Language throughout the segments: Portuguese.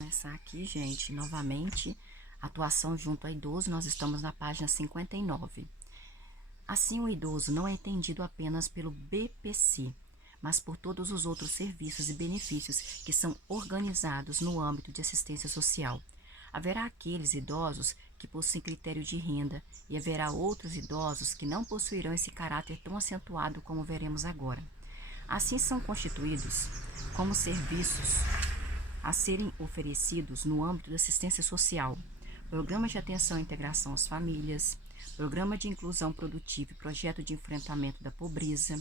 Começar aqui, gente, novamente, atuação junto ao idoso, nós estamos na página 59. Assim, o idoso não é entendido apenas pelo BPC, mas por todos os outros serviços e benefícios que são organizados no âmbito de assistência social. Haverá aqueles idosos que possuem critério de renda e haverá outros idosos que não possuirão esse caráter tão acentuado como veremos agora. Assim, são constituídos como serviços a serem oferecidos no âmbito da assistência social, programas de atenção e integração às famílias, programa de inclusão produtiva e projeto de enfrentamento da pobreza,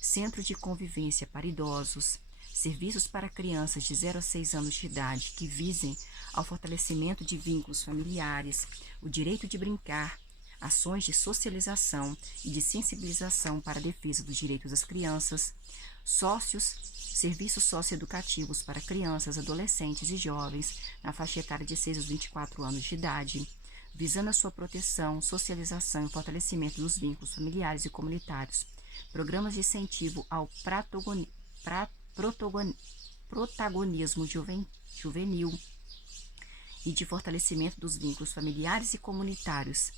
centro de convivência para idosos, serviços para crianças de 0 a 6 anos de idade que visem ao fortalecimento de vínculos familiares, o direito de brincar, ações de socialização e de sensibilização para a defesa dos direitos das crianças, serviços socioeducativos para crianças, adolescentes e jovens na faixa etária de 6 aos 24 anos de idade, visando a sua proteção, socialização e fortalecimento dos vínculos familiares e comunitários, programas de incentivo ao protagonismo juvenil e de fortalecimento dos vínculos familiares e comunitários,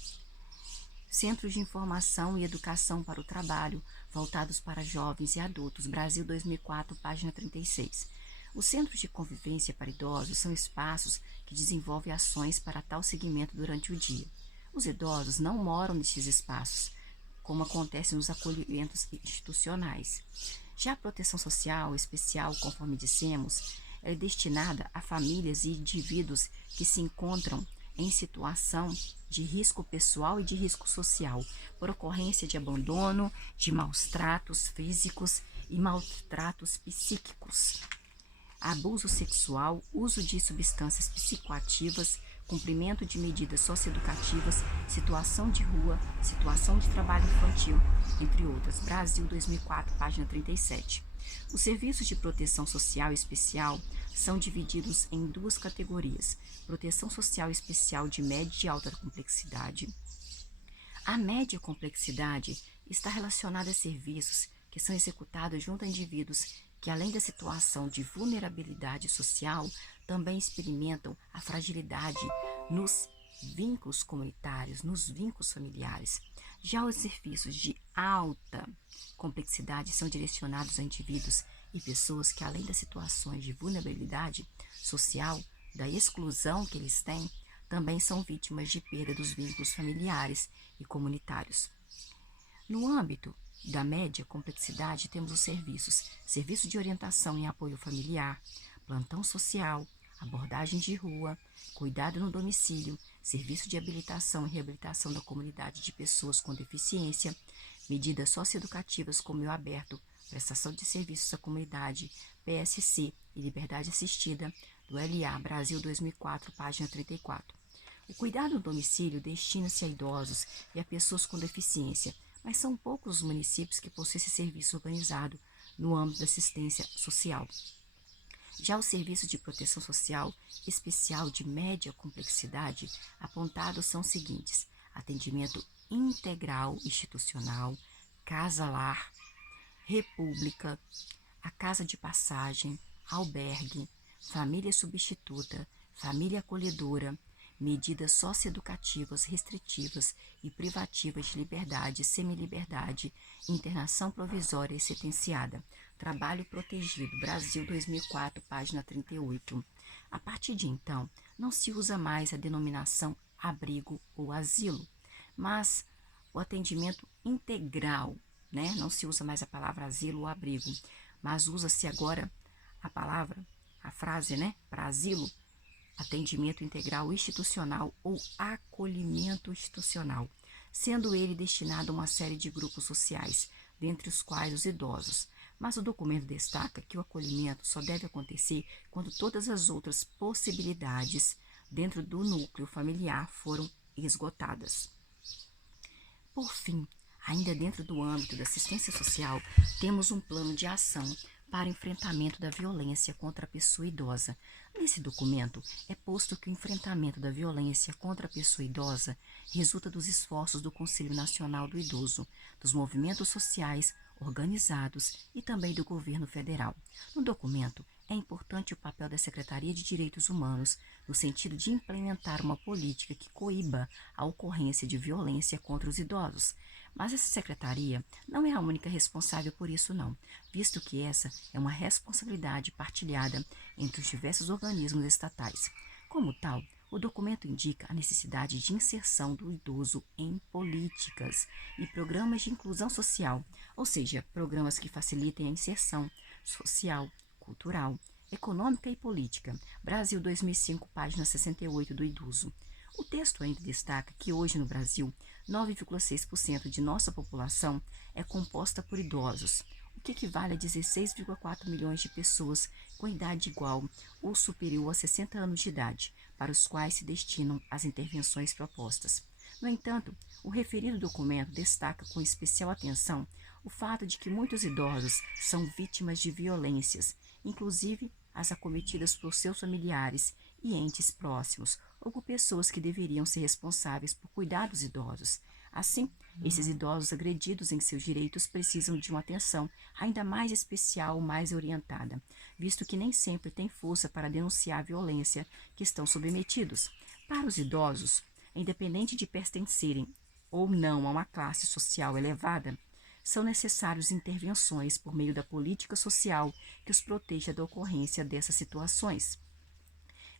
Centros de Informação e Educação para o Trabalho, voltados para jovens e adultos, Brasil 2004, página 36. Os centros de convivência para idosos são espaços que desenvolvem ações para tal segmento durante o dia. Os idosos não moram nesses espaços, como acontece nos acolhimentos institucionais. Já a proteção social especial, conforme dissemos, é destinada a famílias e indivíduos que se encontram em situação de risco pessoal e de risco social, por ocorrência de abandono, de maus tratos físicos e maus tratos psíquicos, abuso sexual, uso de substâncias psicoativas, cumprimento de medidas socioeducativas, situação de rua, situação de trabalho infantil, entre outras. Brasil 2004, página 37. Os serviços de proteção social especial são divididos em duas categorias: proteção social especial de média e alta complexidade. A média complexidade está relacionada a serviços que são executados junto a indivíduos que, além da situação de vulnerabilidade social, também experimentam a fragilidade nos vínculos comunitários, nos vínculos familiares. Já os serviços de alta complexidade são direcionados a indivíduos e pessoas que, além das situações de vulnerabilidade social, da exclusão que eles têm, também são vítimas de perda dos vínculos familiares e comunitários. No âmbito da média complexidade, temos os serviço de orientação e apoio familiar, plantão social, abordagem de rua, cuidado no domicílio, serviço de habilitação e reabilitação da comunidade de pessoas com deficiência, medidas socioeducativas como o aberto, prestação de serviços à comunidade, PSC e liberdade assistida, do LA Brasil 2004, página 34. O cuidado no domicílio destina-se a idosos e a pessoas com deficiência, mas são poucos os municípios que possuem esse serviço organizado no âmbito da assistência social. Já o serviço de proteção social especial de média complexidade apontados são os seguintes: atendimento integral institucional, casa-lar, república, a casa de passagem, albergue, família substituta, família acolhedora, medidas socioeducativas restritivas e privativas de liberdade, semiliberdade, internação provisória e sentenciada, trabalho protegido, Brasil 2004, página 38. A partir de então, não se usa mais a denominação abrigo ou asilo, mas o atendimento integral, né? Não se usa mais a palavra asilo ou abrigo, mas usa-se agora a frase, né, para asilo, atendimento integral institucional ou acolhimento institucional, sendo ele destinado a uma série de grupos sociais, dentre os quais os idosos. Mas o documento destaca que o acolhimento só deve acontecer quando todas as outras possibilidades dentro do núcleo familiar foram esgotadas. Por fim, ainda dentro do âmbito da assistência social, temos um plano de ação para enfrentamento da violência contra a pessoa idosa. Nesse documento, é posto que o enfrentamento da violência contra a pessoa idosa resulta dos esforços do Conselho Nacional do Idoso, dos movimentos sociais organizados e também do governo federal. No documento, é importante o papel da Secretaria de Direitos Humanos no sentido de implementar uma política que coíba a ocorrência de violência contra os idosos. Mas essa secretaria não é a única responsável por isso não, visto que essa é uma responsabilidade partilhada entre os diversos organismos estatais. Como tal, o documento indica a necessidade de inserção do idoso em políticas e programas de inclusão social, ou seja, programas que facilitem a inserção social, cultural, econômica e política. Brasil 2005, página 68 do idoso. O texto ainda destaca que hoje no Brasil, 9,6% de nossa população é composta por idosos, o que equivale a 16,4 milhões de pessoas com idade igual ou superior a 60 anos de idade, para os quais se destinam as intervenções propostas. No entanto, o referido documento destaca com especial atenção o fato de que muitos idosos são vítimas de violências, inclusive as acometidas por seus familiares e entes próximos, ou por pessoas que deveriam ser responsáveis por cuidar dos idosos. Assim, esses idosos agredidos em seus direitos precisam de uma atenção ainda mais especial ou mais orientada, visto que nem sempre têm força para denunciar a violência que estão submetidos. Para os idosos, independente de pertencerem ou não a uma classe social elevada, são necessárias intervenções por meio da política social que os proteja da ocorrência dessas situações.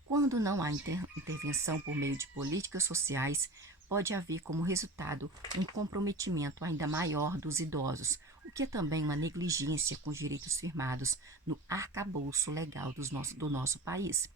Quando não há intervenção por meio de políticas sociais, pode haver como resultado um comprometimento ainda maior dos idosos, o que é também uma negligência com os direitos firmados no arcabouço legal do nosso país.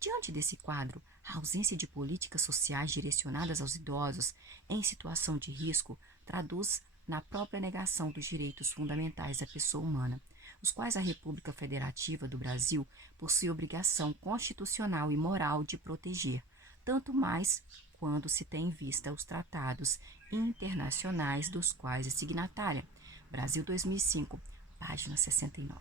Diante desse quadro, a ausência de políticas sociais direcionadas aos idosos em situação de risco traduz na própria negação dos direitos fundamentais da pessoa humana, os quais a República Federativa do Brasil possui obrigação constitucional e moral de proteger, tanto mais quando se tem em vista os tratados internacionais dos quais é signatária. Brasil 2005, página 69.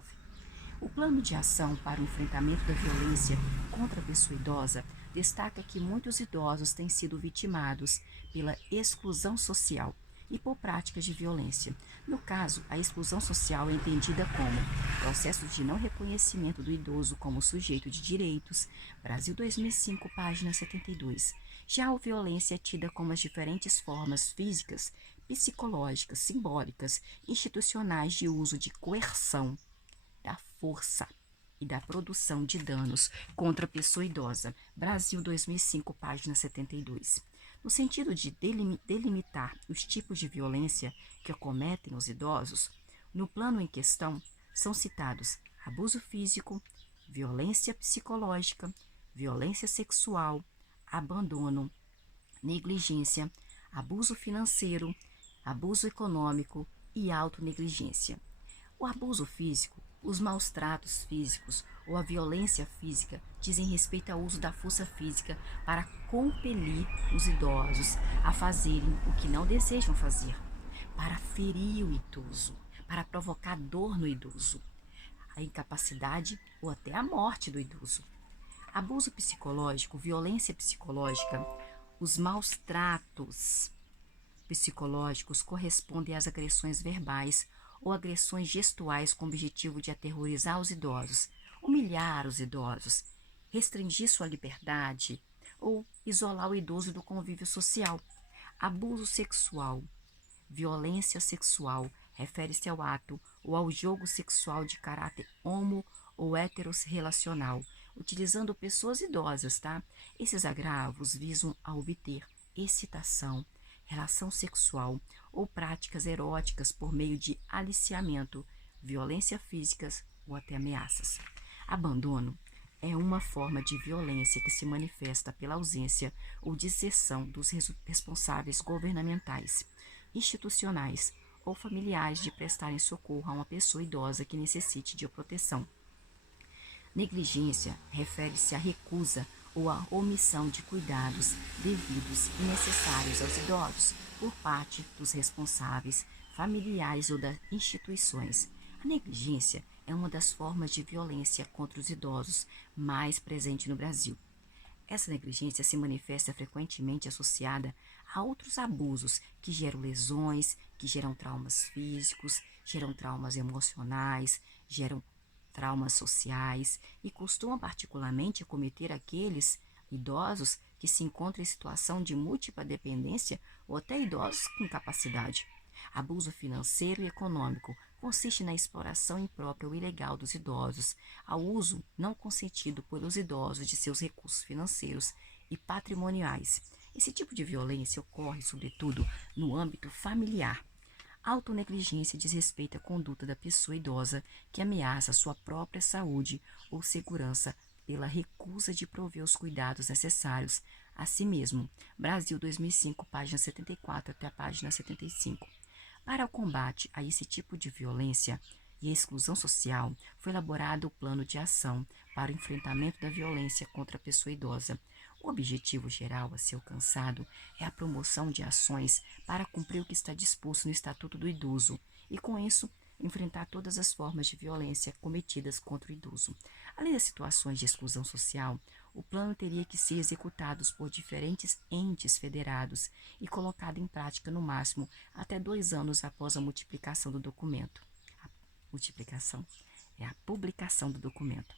O Plano de Ação para o Enfrentamento da Violência contra a Pessoa Idosa destaca que muitos idosos têm sido vitimados pela exclusão social e por práticas de violência. No caso, a exclusão social é entendida como processo de não reconhecimento do idoso como sujeito de direitos, Brasil 2005, página 72. Já a violência é tida como as diferentes formas físicas, psicológicas, simbólicas, institucionais de uso de coerção, da força e da produção de danos contra a pessoa idosa, Brasil 2005, página 72. No sentido de delimitar os tipos de violência que acometem os idosos, no plano em questão são citados abuso físico, violência psicológica, violência sexual, abandono, negligência, abuso financeiro, abuso econômico e autonegligência. O abuso físico, os maus tratos físicos ou a violência física dizem respeito ao uso da força física para compelir os idosos a fazerem o que não desejam fazer, para ferir o idoso, para provocar dor no idoso, a incapacidade ou até a morte do idoso. Abuso psicológico, violência psicológica, os maus tratos psicológicos correspondem às agressões verbais ou agressões gestuais com o objetivo de aterrorizar os idosos, humilhar os idosos, restringir sua liberdade ou isolar o idoso do convívio social. Abuso sexual, violência sexual, refere-se ao ato ou ao jogo sexual de caráter homo ou heterorrelacional, utilizando pessoas idosas, tá? Esses agravos visam a obter excitação, relação sexual ou práticas eróticas por meio de aliciamento, violência física ou até ameaças. Abandono é uma forma de violência que se manifesta pela ausência ou deserção dos responsáveis governamentais, institucionais ou familiares de prestarem socorro a uma pessoa idosa que necessite de proteção. Negligência refere-se à recusa ou à omissão de cuidados devidos e necessários aos idosos por parte dos responsáveis, familiares ou das instituições. A negligência é uma das formas de violência contra os idosos mais presente no Brasil. Essa negligência se manifesta frequentemente associada a outros abusos que geram lesões, que geram traumas físicos, geram traumas emocionais, geram traumas sociais e costuma particularmente acometer aqueles idosos que se encontram em situação de múltipla dependência ou até idosos com incapacidade. Abuso financeiro e econômico consiste na exploração imprópria ou ilegal dos idosos, ao uso não consentido pelos idosos de seus recursos financeiros e patrimoniais. Esse tipo de violência ocorre, sobretudo, no âmbito familiar. Autonegligência diz respeito à conduta da pessoa idosa que ameaça sua própria saúde ou segurança pela recusa de prover os cuidados necessários a si mesmo. Brasil 2005, página 74 até a página 75. Para o combate a esse tipo de violência e a exclusão social, foi elaborado o Plano de Ação para o Enfrentamento da Violência contra a Pessoa Idosa. O objetivo geral a ser alcançado é a promoção de ações para cumprir o que está disposto no Estatuto do Idoso e, com isso, enfrentar todas as formas de violência cometidas contra o idoso. Além das situações de exclusão social, o plano teria que ser executado por diferentes entes federados e colocado em prática no máximo até 2 anos após a multiplicação do documento. A multiplicação é a publicação do documento.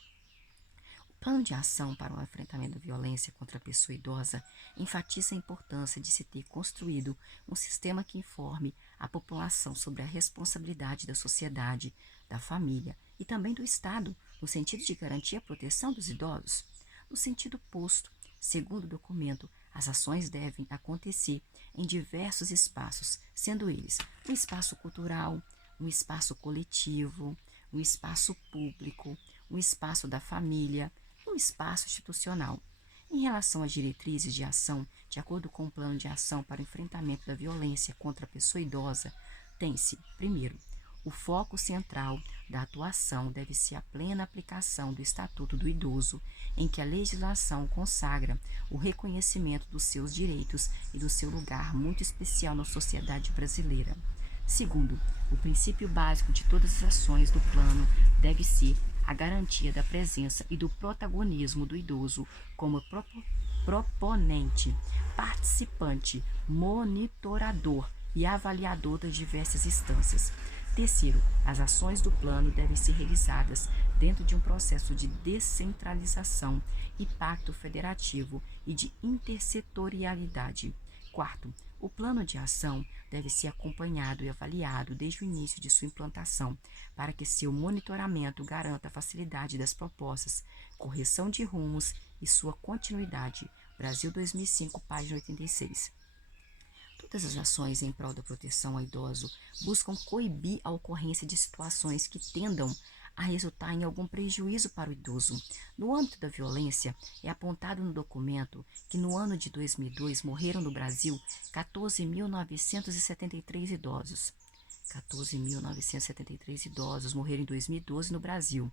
O Plano de Ação para o Enfrentamento da Violência contra a Pessoa Idosa enfatiza a importância de se ter construído um sistema que informe a população sobre a responsabilidade da sociedade, da família e também do Estado, no sentido de garantir a proteção dos idosos. No sentido posto, segundo o documento, as ações devem acontecer em diversos espaços, sendo eles um espaço cultural, um espaço coletivo, um espaço público, um espaço da família, um espaço institucional. Em relação às diretrizes de ação, de acordo com o Plano de Ação para o Enfrentamento da Violência contra a Pessoa Idosa, tem-se, primeiro, o foco central da atuação deve ser a plena aplicação do Estatuto do Idoso, em que a legislação consagra o reconhecimento dos seus direitos e do seu lugar muito especial na sociedade brasileira. Segundo, o princípio básico de todas as ações do plano deve ser a garantia da presença e do protagonismo do idoso como proponente, participante, monitorador e avaliador das diversas instâncias. Terceiro, as ações do plano devem ser realizadas dentro de um processo de descentralização e pacto federativo e de intersetorialidade. Quarto, o plano de ação deve ser acompanhado e avaliado desde o início de sua implantação, para que seu monitoramento garanta a facilidade das propostas, correção de rumos e sua continuidade. Brasil 2005, página 86. Todas as ações em prol da proteção ao idoso buscam coibir a ocorrência de situações que tendam a resultar em algum prejuízo para o idoso. No âmbito da violência, é apontado no documento que no ano de 2002 morreram no Brasil 14.973 idosos. 14.973 idosos morreram em 2012 no Brasil.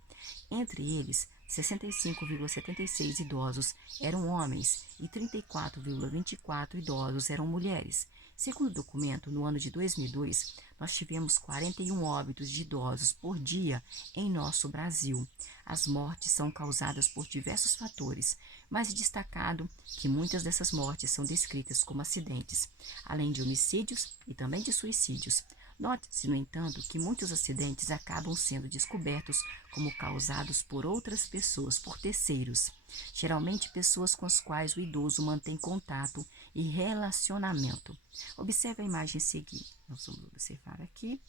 Entre eles, 65,76 idosos eram homens e 34,24 idosos eram mulheres. Segundo o documento, no ano de 2002, nós tivemos 41 óbitos de idosos por dia em nosso Brasil. As mortes são causadas por diversos fatores, mas é destacado que muitas dessas mortes são descritas como acidentes, além de homicídios e também de suicídios. Note-se, no entanto, que muitos acidentes acabam sendo descobertos como causados por outras pessoas, por terceiros, geralmente pessoas com as quais o idoso mantém contato e relacionamento. Observe a imagem a seguir. Nós vamos observar aqui.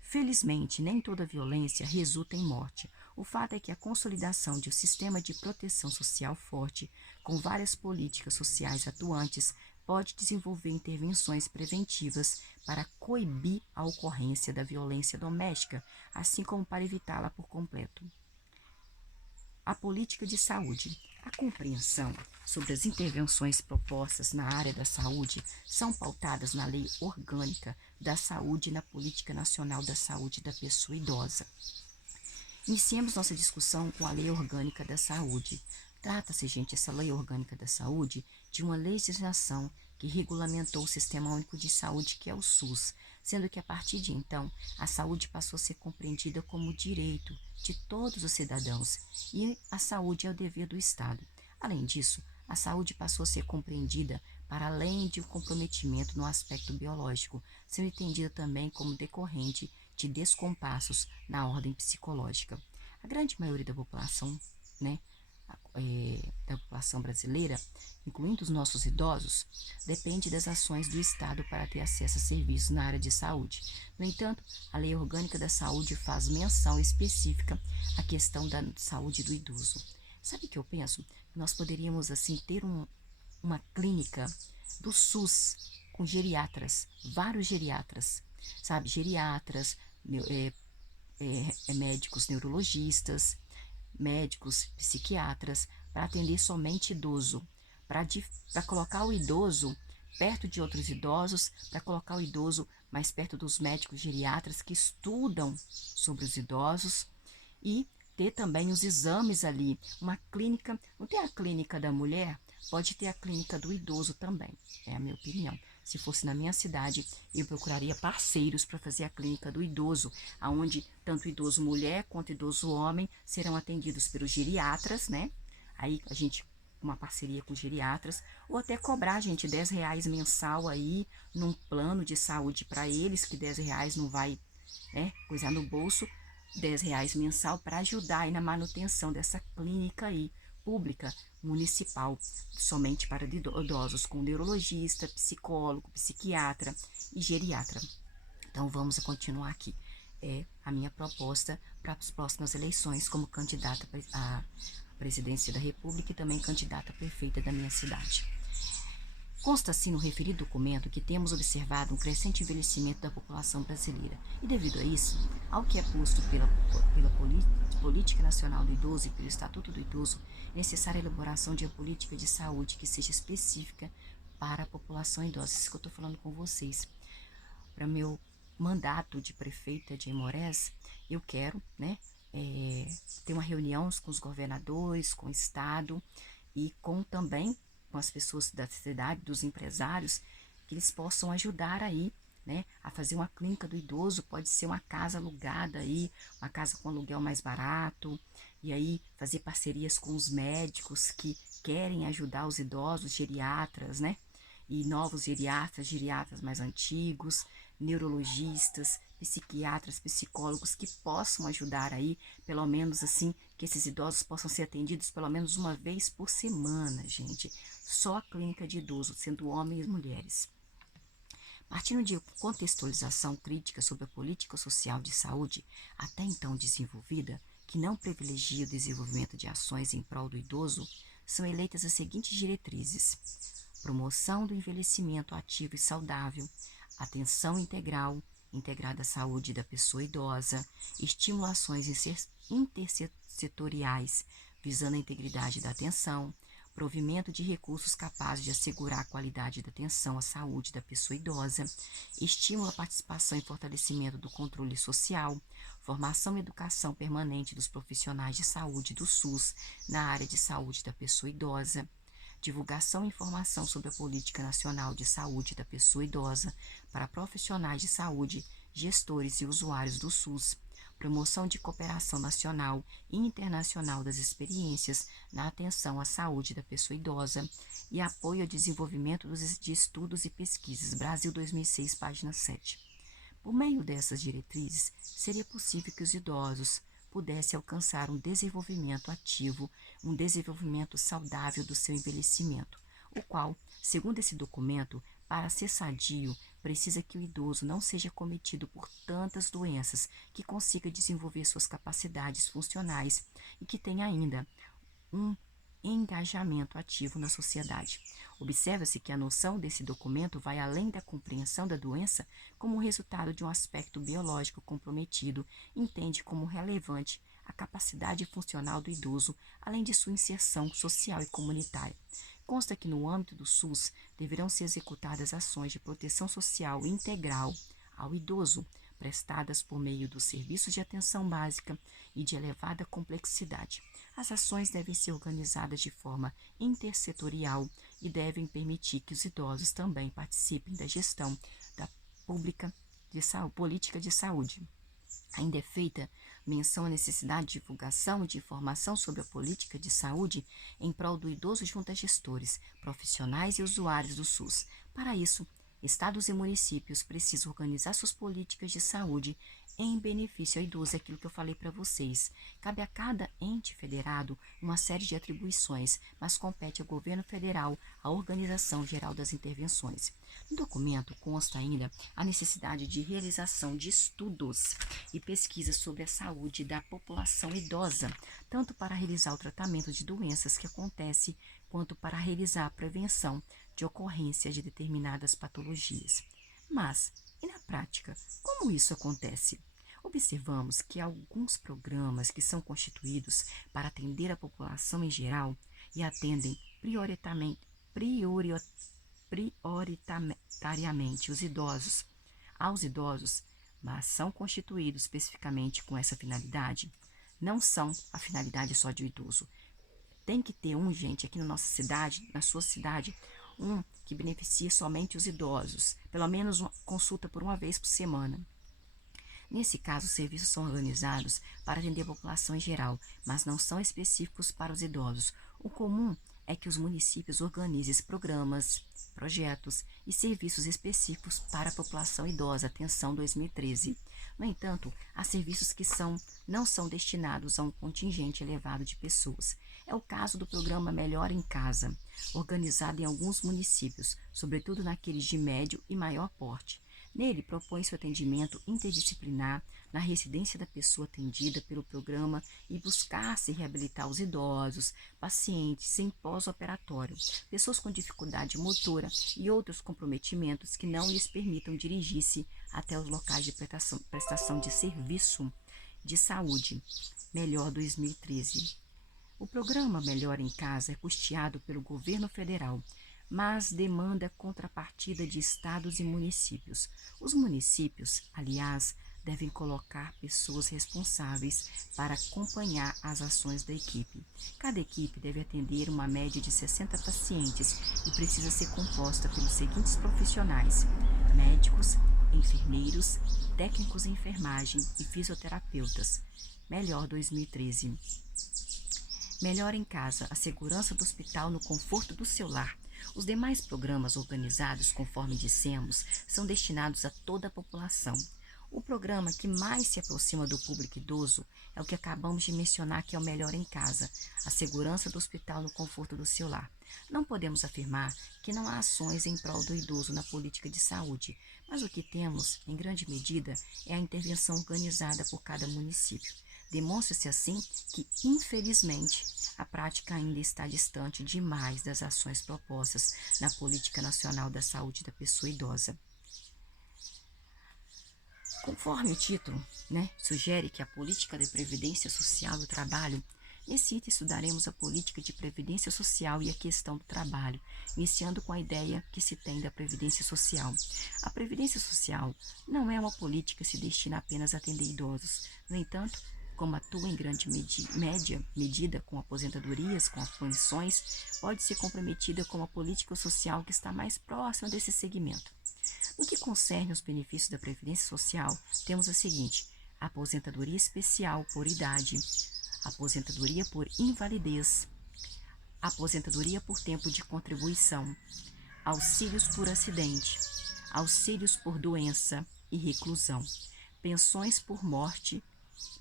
Felizmente, nem toda violência resulta em morte. O fato é que a consolidação de um sistema de proteção social forte, com várias políticas sociais atuantes, pode desenvolver intervenções preventivas para coibir a ocorrência da violência doméstica, assim como para evitá-la por completo. A política de saúde. A compreensão sobre as intervenções propostas na área da saúde são pautadas na Lei Orgânica da Saúde e na Política Nacional da Saúde da Pessoa Idosa. Iniciemos nossa discussão com a Lei Orgânica da Saúde. Trata-se, gente, essa Lei Orgânica da Saúde, de uma legislação que regulamentou o Sistema Único de Saúde, que é o SUS, sendo que a partir de então a saúde passou a ser compreendida como direito de todos os cidadãos e a saúde é o dever do Estado. Além disso, a saúde passou a ser compreendida para além de um comprometimento no aspecto biológico, sendo entendida também como decorrente de descompassos na ordem psicológica. A grande maioria da população, né, da população brasileira, incluindo os nossos idosos, depende das ações do Estado para ter acesso a serviços na área de saúde. No entanto, a Lei Orgânica da Saúde faz menção específica à questão da saúde do idoso. Sabe o que eu penso? Nós poderíamos, assim, ter uma clínica do SUS com geriatras, vários geriatras, sabe? Geriatras, médicos neurologistas, médicos psiquiatras, para atender somente idoso, para colocar o idoso perto de outros idosos, para colocar o idoso mais perto dos médicos geriatras que estudam sobre os idosos e ter também os exames ali. Uma clínica, não tem a clínica da mulher? Pode ter a clínica do idoso também, é a minha opinião. Se fosse na minha cidade, eu procuraria parceiros para fazer a clínica do idoso, onde tanto idoso mulher quanto idoso homem serão atendidos pelos geriatras, né? Aí a gente, uma parceria com geriatras, ou até cobrar, gente, R$10 mensal aí, num plano de saúde para eles, que R$10 não vai, né, coisar no bolso, R$10 mensal para ajudar aí na manutenção dessa clínica aí, pública, municipal, somente para idosos, com neurologista, psicólogo, psiquiatra e geriatra. Então vamos continuar aqui. É a minha proposta para as próximas eleições como candidata à presidência da República e também candidata a prefeita da minha cidade. Consta assim no referido documento que temos observado um crescente envelhecimento da população brasileira e, devido a isso, ao que é posto pela Política Nacional do Idoso e pelo Estatuto do Idoso, é necessária a elaboração de uma política de saúde que seja específica para a população idosa. Isso que eu estou falando com vocês. Para meu mandato de prefeita de Aimorés, eu quero, né, ter uma reunião com os governadores, com o Estado e com também com as pessoas da cidade, dos empresários, que eles possam ajudar aí, né, a fazer uma clínica do idoso. Pode ser uma casa alugada aí, uma casa com aluguel mais barato, e aí fazer parcerias com os médicos que querem ajudar os idosos, geriatras, né, e novos geriatras mais antigos, neurologistas, psiquiatras, psicólogos que possam ajudar aí, pelo menos assim, que esses idosos possam ser atendidos pelo menos uma vez por semana, gente. Só a clínica de idoso, sendo homens e mulheres. Partindo de contextualização crítica sobre a política social de saúde até então desenvolvida, que não privilegia o desenvolvimento de ações em prol do idoso, são eleitas as seguintes diretrizes: promoção do envelhecimento ativo e saudável, atenção integrada à saúde da pessoa idosa, estimulações intersetoriais visando a integridade da atenção, provimento de recursos capazes de assegurar a qualidade da atenção à saúde da pessoa idosa, estímulo à participação e fortalecimento do controle social, formação e educação permanente dos profissionais de saúde do SUS na área de saúde da pessoa idosa, divulgação e informação sobre a Política Nacional de Saúde da Pessoa Idosa para profissionais de saúde, gestores e usuários do SUS, promoção de cooperação nacional e internacional das experiências na atenção à saúde da pessoa idosa e apoio ao desenvolvimento de estudos e pesquisas. Brasil 2006, página 7. Por meio dessas diretrizes, seria possível que os idosos pudessem alcançar um desenvolvimento ativo, um desenvolvimento saudável do seu envelhecimento, o qual, segundo esse documento, para ser sadio, precisa que o idoso não seja cometido por tantas doenças, que consiga desenvolver suas capacidades funcionais e que tenha ainda um engajamento ativo na sociedade. Observa-se que a noção desse documento vai além da compreensão da doença como resultado de um aspecto biológico comprometido, entende como relevante a capacidade funcional do idoso, além de sua inserção social e comunitária. Consta que no âmbito do SUS deverão ser executadas ações de proteção social integral ao idoso, prestadas por meio dos serviços de atenção básica e de elevada complexidade. As ações devem ser organizadas de forma intersetorial e devem permitir que os idosos também participem da gestão da política de saúde. Ainda é feita menção à necessidade de divulgação e de informação sobre a política de saúde em prol do idoso junto a gestores, profissionais e usuários do SUS. Para isso, estados e municípios precisam organizar suas políticas de saúde em benefício ao idoso, é aquilo que eu falei para vocês. Cabe a cada ente federado uma série de atribuições, mas compete ao governo federal a organização geral das intervenções. No documento consta ainda a necessidade de realização de estudos e pesquisas sobre a saúde da população idosa, tanto para realizar o tratamento de doenças que acontecem, quanto para realizar a prevenção de ocorrência de determinadas patologias. Mas, e na prática, como isso acontece? Observamos que alguns programas que são constituídos para atender a população em geral e atendem prioritariamente aos idosos, mas são constituídos especificamente com essa finalidade, não são a finalidade só de um idoso. Tem que ter gente aqui na nossa cidade, na sua cidade, que beneficie somente os idosos, pelo menos uma consulta por uma vez por semana. Nesse caso, os serviços são organizados para atender a população em geral, mas não são específicos para os idosos. O comum é que os municípios organizem programas, projetos e serviços específicos para a população idosa. Atenção 2013. No entanto, há serviços que não são destinados a um contingente elevado de pessoas. É o caso do programa Melhor em Casa, organizado em alguns municípios, sobretudo naqueles de médio e maior porte. Nele, propõe-se o atendimento interdisciplinar na residência da pessoa atendida pelo programa e buscar-se reabilitar os idosos, pacientes em pós-operatório, pessoas com dificuldade motora e outros comprometimentos que não lhes permitam dirigir-se até os locais de prestação de serviço de saúde. Melhor 2013. O programa Melhor em Casa é custeado pelo governo federal, mas demanda contrapartida de estados e municípios. Os municípios, aliás, devem colocar pessoas responsáveis para acompanhar as ações da equipe. Cada equipe deve atender uma média de 60 pacientes e precisa ser composta pelos seguintes profissionais: médicos, enfermeiros, técnicos em enfermagem e fisioterapeutas. Melhor 2013. Melhor em Casa, a segurança do hospital no conforto do seu lar. Os demais programas organizados, conforme dissemos, são destinados a toda a população. O programa que mais se aproxima do público idoso é o que acabamos de mencionar, que é o Melhor em Casa, a segurança do hospital no conforto do seu lar. Não podemos afirmar que não há ações em prol do idoso na política de saúde, mas o que temos, em grande medida, é a intervenção organizada por cada município. Demonstra-se assim que, infelizmente, a prática ainda está distante demais das ações propostas na Política Nacional da Saúde da Pessoa Idosa. Conforme o título, sugere que a política de previdência social e o trabalho, nesse item estudaremos a política de previdência social e a questão do trabalho, iniciando com a ideia que se tem da previdência social. A previdência social não é uma política que se destina apenas a atender idosos. No entanto, como atua em grande medida com aposentadorias, com pensões, pode ser comprometida com a política social que está mais próxima desse segmento. No que concerne aos benefícios da Previdência Social, temos a seguinte: aposentadoria especial por idade, aposentadoria por invalidez, aposentadoria por tempo de contribuição, auxílios por acidente, auxílios por doença e reclusão, pensões por morte,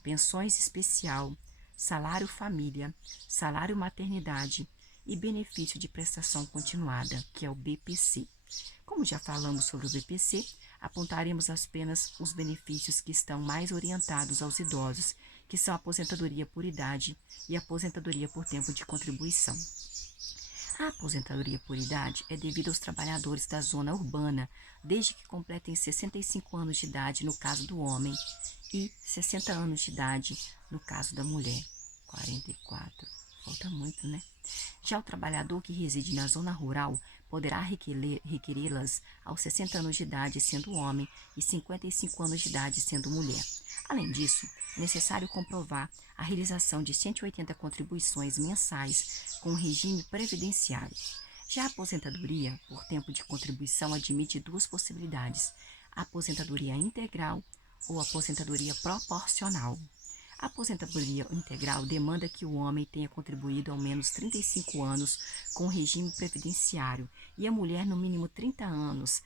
pensões especial, salário família, salário maternidade e benefício de prestação continuada, que é o BPC. Como já falamos sobre o BPC, apontaremos apenas os benefícios que estão mais orientados aos idosos, que são a aposentadoria por idade e a aposentadoria por tempo de contribuição. A aposentadoria por idade é devida aos trabalhadores da zona urbana, desde que completem 65 anos de idade no caso do homem e 60 anos de idade no caso da mulher. 44. Falta muito, né? Já o trabalhador que reside na zona rural poderá requeri-las aos 60 anos de idade sendo homem e 55 anos de idade sendo mulher. Além disso, é necessário comprovar a realização de 180 contribuições mensais com o regime previdenciário. Já a aposentadoria por tempo de contribuição admite duas possibilidades: a aposentadoria integral ou aposentadoria proporcional. A aposentadoria integral demanda que o homem tenha contribuído ao menos 35 anos com o regime previdenciário e a mulher no mínimo 30 anos,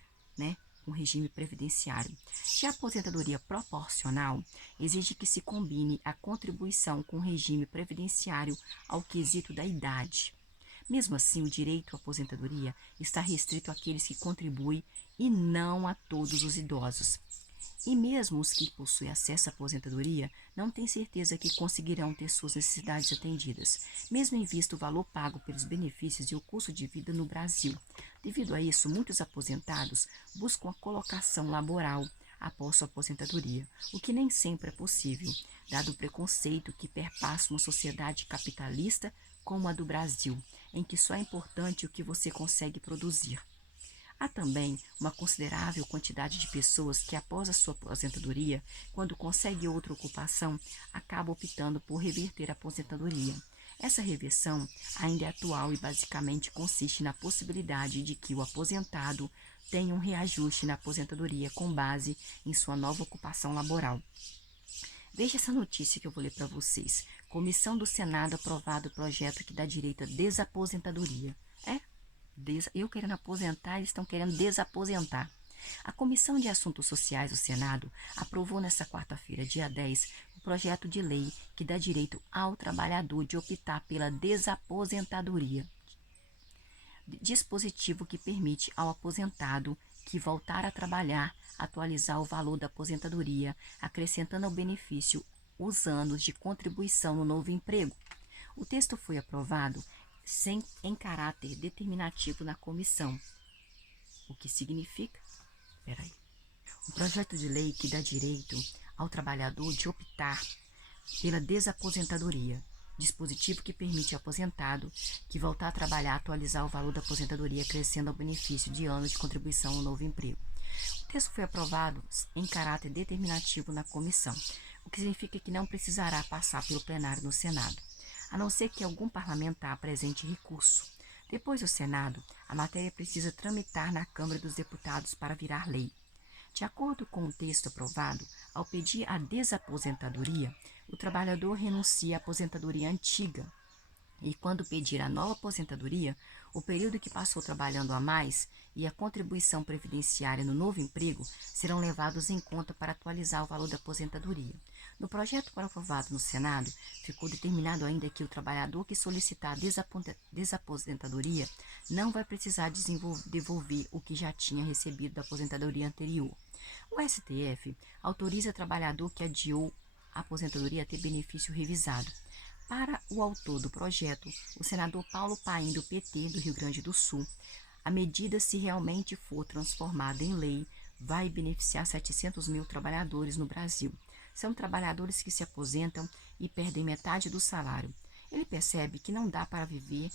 com o regime previdenciário. Já a aposentadoria proporcional exige que se combine a contribuição com o regime previdenciário ao quesito da idade. Mesmo assim, o direito à aposentadoria está restrito àqueles que contribuem e não a todos os idosos. E mesmo os que possuem acesso à aposentadoria não têm certeza que conseguirão ter suas necessidades atendidas, mesmo em vista o valor pago pelos benefícios e o custo de vida no Brasil. Devido a isso, muitos aposentados buscam a colocação laboral após sua aposentadoria, o que nem sempre é possível, dado o preconceito que perpassa uma sociedade capitalista como a do Brasil, em que só é importante o que você consegue produzir. Há também uma considerável quantidade de pessoas que, após a sua aposentadoria, quando consegue outra ocupação, acabam optando por reverter a aposentadoria. Essa reversão ainda é atual e basicamente consiste na possibilidade de que o aposentado tenha um reajuste na aposentadoria com base em sua nova ocupação laboral. Veja essa notícia que eu vou ler para vocês. Comissão do Senado aprovado o projeto que dá direito à desaposentadoria. Eu querendo aposentar, eles estão querendo desaposentar. A Comissão de Assuntos Sociais do Senado aprovou nesta quarta-feira, dia 10, o projeto de lei que dá direito ao trabalhador de optar pela desaposentadoria. Dispositivo que permite ao aposentado que voltar a trabalhar atualizar o valor da aposentadoria, acrescentando ao benefício os anos de contribuição no novo emprego. O texto foi aprovado em caráter determinativo na comissão. O que significa? O projeto de lei que dá direito ao trabalhador de optar pela desaposentadoria. Dispositivo que permite ao aposentado que voltar a trabalhar atualizar o valor da aposentadoria, crescendo ao benefício de anos de contribuição no novo emprego. O texto foi aprovado em caráter determinativo na comissão, o que significa que não precisará passar pelo plenário no Senado, a não ser que algum parlamentar apresente recurso. Depois do Senado, a matéria precisa tramitar na Câmara dos Deputados para virar lei. De acordo com o texto aprovado, ao pedir a desaposentadoria, o trabalhador renuncia à aposentadoria antiga e, quando pedir a nova aposentadoria, o período que passou trabalhando a mais e a contribuição previdenciária no novo emprego serão levados em conta para atualizar o valor da aposentadoria. No projeto aprovado no Senado, ficou determinado ainda que o trabalhador que solicitar desaposentadoria não vai precisar devolver o que já tinha recebido da aposentadoria anterior. O STF autoriza o trabalhador que adiou a aposentadoria a ter benefício revisado. Para o autor do projeto, o senador Paulo Paim, do PT do Rio Grande do Sul, a medida, se realmente for transformada em lei, vai beneficiar 700 mil trabalhadores no Brasil. São trabalhadores que se aposentam e perdem metade do salário. Ele percebe que não dá para viver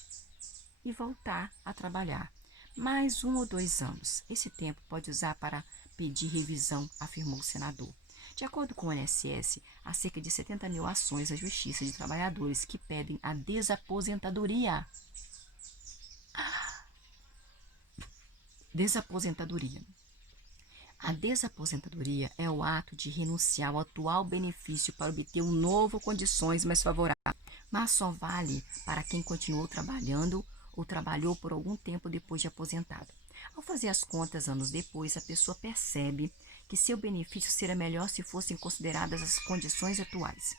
e voltar a trabalhar. Mais 1 ou 2 anos. Esse tempo pode usar para pedir revisão, afirmou o senador. De acordo com o INSS, há cerca de 70 mil ações à Justiça de trabalhadores que pedem a desaposentadoria. Desaposentadoria. A desaposentadoria é o ato de renunciar ao atual benefício para obter um novo condições mais favoráveis, mas só vale para quem continuou trabalhando ou trabalhou por algum tempo depois de aposentado. Ao fazer as contas anos depois, a pessoa percebe que seu benefício seria melhor se fossem consideradas as condições atuais.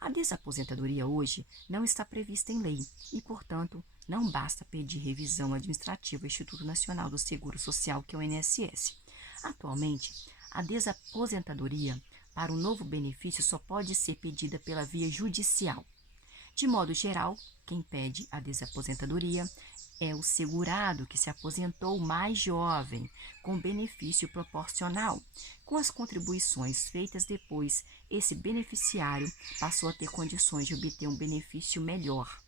A desaposentadoria hoje não está prevista em lei e, portanto, não basta pedir revisão administrativa ao Instituto Nacional do Seguro Social, que é o INSS. Atualmente, a desaposentadoria para o novo benefício só pode ser pedida pela via judicial. De modo geral, quem pede a desaposentadoria é o segurado que se aposentou mais jovem, com benefício proporcional. Com as contribuições feitas depois, esse beneficiário passou a ter condições de obter um benefício melhor.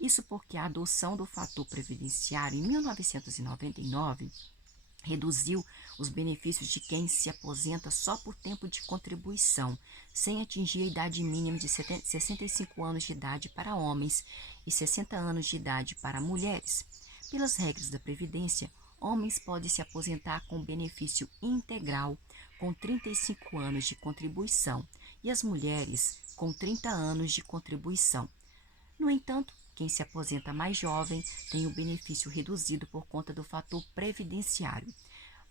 Isso porque a adoção do fator previdenciário em 1999 reduziu os benefícios de quem se aposenta só por tempo de contribuição, sem atingir a idade mínima de 65 anos de idade para homens e 60 anos de idade para mulheres. Pelas regras da Previdência, homens podem se aposentar com benefício integral com 35 anos de contribuição e as mulheres com 30 anos de contribuição. No entanto, quem se aposenta mais jovem tem o benefício reduzido por conta do fator previdenciário.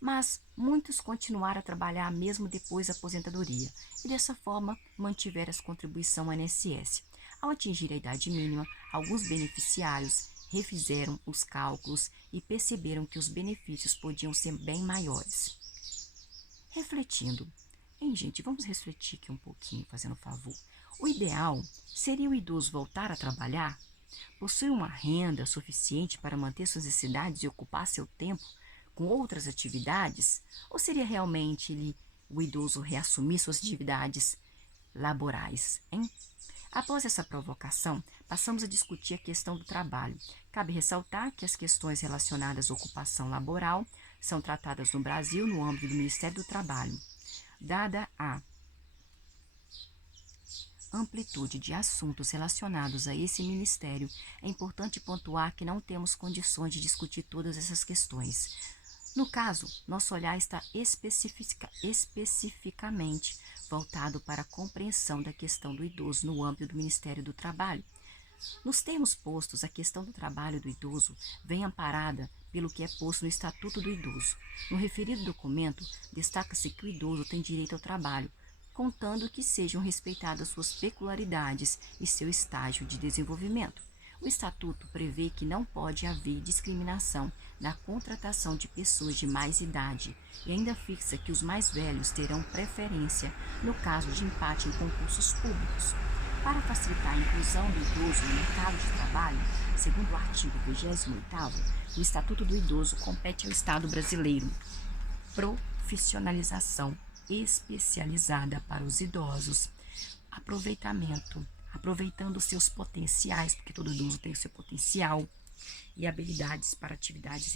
mas muitos continuaram a trabalhar mesmo depois da aposentadoria e dessa forma mantiveram as contribuições ao INSS. Ao atingir a idade mínima, alguns beneficiários refizeram os cálculos e perceberam que os benefícios podiam ser bem maiores. Refletindo, gente, vamos refletir aqui um pouquinho, fazendo um favor. O ideal seria o idoso voltar a trabalhar, possuir uma renda suficiente para manter suas necessidades e ocupar seu tempo com outras atividades? Ou seria realmente o idoso reassumir suas atividades laborais, hein? Após essa provocação, passamos a discutir a questão do trabalho. Cabe ressaltar que as questões relacionadas à ocupação laboral são tratadas no Brasil no âmbito do Ministério do Trabalho. Dada a amplitude de assuntos relacionados a esse ministério, é importante pontuar que não temos condições de discutir todas essas questões. No caso, nosso olhar está especificamente voltado para a compreensão da questão do idoso no âmbito do Ministério do Trabalho. Nos termos postos, a questão do trabalho do idoso vem amparada pelo que é posto no Estatuto do Idoso. No referido documento, destaca-se que o idoso tem direito ao trabalho, contando que sejam respeitadas suas peculiaridades e seu estágio de desenvolvimento. O Estatuto prevê que não pode haver discriminação na contratação de pessoas de mais idade e ainda fixa que os mais velhos terão preferência no caso de empate em concursos públicos. Para facilitar a inclusão do idoso no mercado de trabalho, segundo o artigo 28º, o Estatuto do Idoso compete ao Estado brasileiro profissionalização especializada para os idosos, aproveitando seus potenciais, porque todo idoso tem o seu potencial, e habilidades para atividades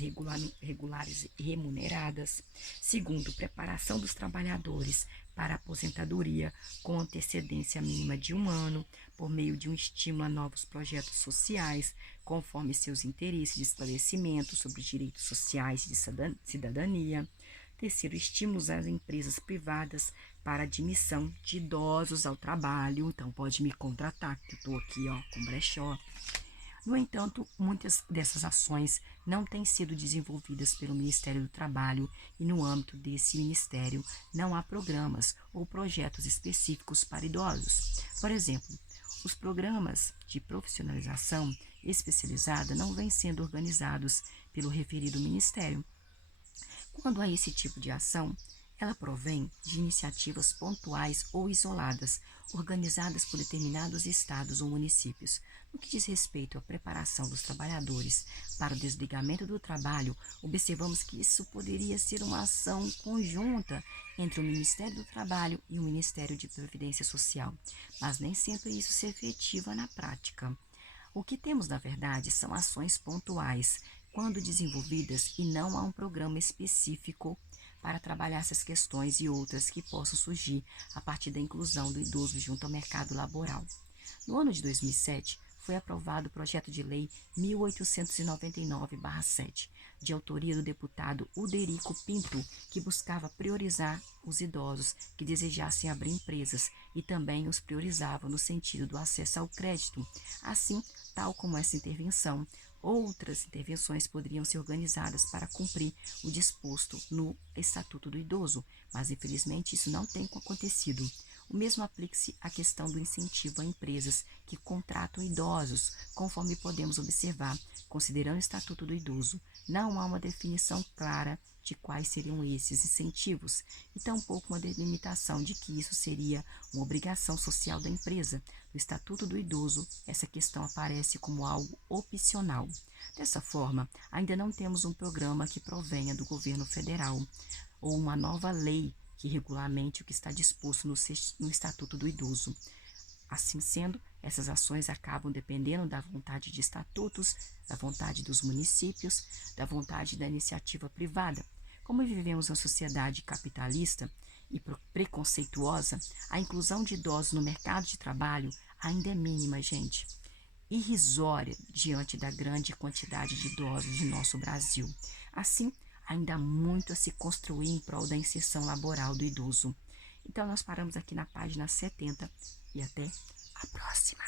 regulares e remuneradas. Segundo, preparação dos trabalhadores para a aposentadoria com antecedência mínima de 1 ano, por meio de um estímulo a novos projetos sociais, conforme seus interesses de esclarecimento sobre os direitos sociais e de cidadania. Terceiro, estímulos às empresas privadas para admissão de idosos ao trabalho. Então, pode me contratar, que eu estou aqui com brechó. No entanto, muitas dessas ações não têm sido desenvolvidas pelo Ministério do Trabalho e no âmbito desse ministério não há programas ou projetos específicos para idosos. Por exemplo, os programas de profissionalização especializada não vêm sendo organizados pelo referido ministério. Quando há esse tipo de ação, ela provém de iniciativas pontuais ou isoladas, organizadas por determinados estados ou municípios. No que diz respeito à preparação dos trabalhadores para o desligamento do trabalho, observamos que isso poderia ser uma ação conjunta entre o Ministério do Trabalho e o Ministério de Previdência Social, mas nem sempre isso se efetiva na prática. O que temos, na verdade, são ações pontuais, quando desenvolvidas, e não há um programa específico para trabalhar essas questões e outras que possam surgir a partir da inclusão do idoso junto ao mercado laboral. No ano de 2007, foi aprovado o projeto de lei 1899/7, de autoria do deputado Uderico Pinto, que buscava priorizar os idosos que desejassem abrir empresas e também os priorizava no sentido do acesso ao crédito. Assim, tal como essa intervenção, outras intervenções poderiam ser organizadas para cumprir o disposto no Estatuto do Idoso, mas infelizmente isso não tem acontecido. O mesmo aplica-se à questão do incentivo a empresas que contratam idosos, conforme podemos observar, considerando o Estatuto do Idoso, não há uma definição clara de quais seriam esses incentivos, e tampouco uma delimitação de que isso seria uma obrigação social da empresa. No Estatuto do Idoso, essa questão aparece como algo opcional. Dessa forma, ainda não temos um programa que provenha do governo federal, ou uma nova lei que regulamente o que está disposto no Estatuto do Idoso. Assim sendo, essas ações acabam dependendo da vontade de estatutos, da vontade dos municípios, da vontade da iniciativa privada. Como vivemos uma sociedade capitalista e preconceituosa, a inclusão de idosos no mercado de trabalho ainda é mínima, gente. Irrisória diante da grande quantidade de idosos de nosso Brasil. Assim, ainda há muito a se construir em prol da inserção laboral do idoso. Então, nós paramos aqui na página 70 e até a próxima.